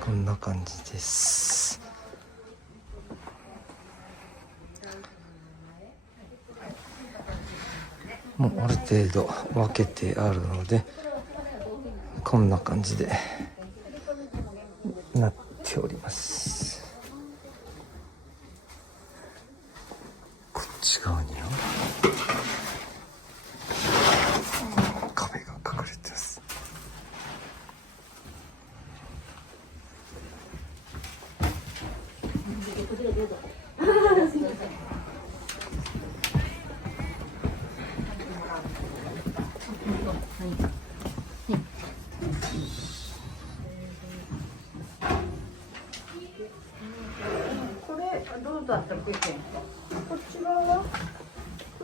こんな感じです。もうある程度分けてあるので、こんな感じでなっております。こっち側には壁が隠れてます。これどうだったらこっち側はこ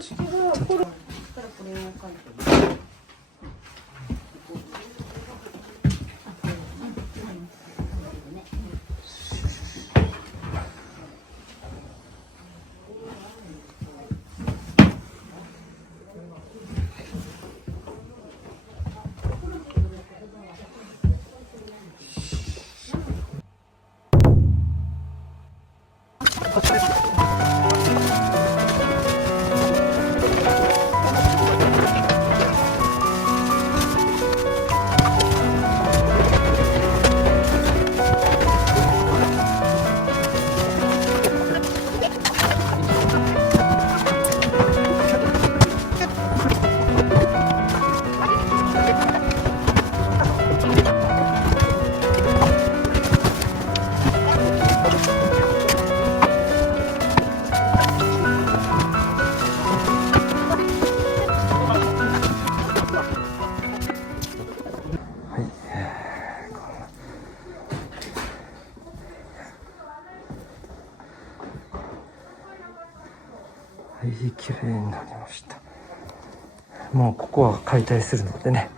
っち側これからこれを書いてる。はい、綺麗になりました。もうここは解体するのでね、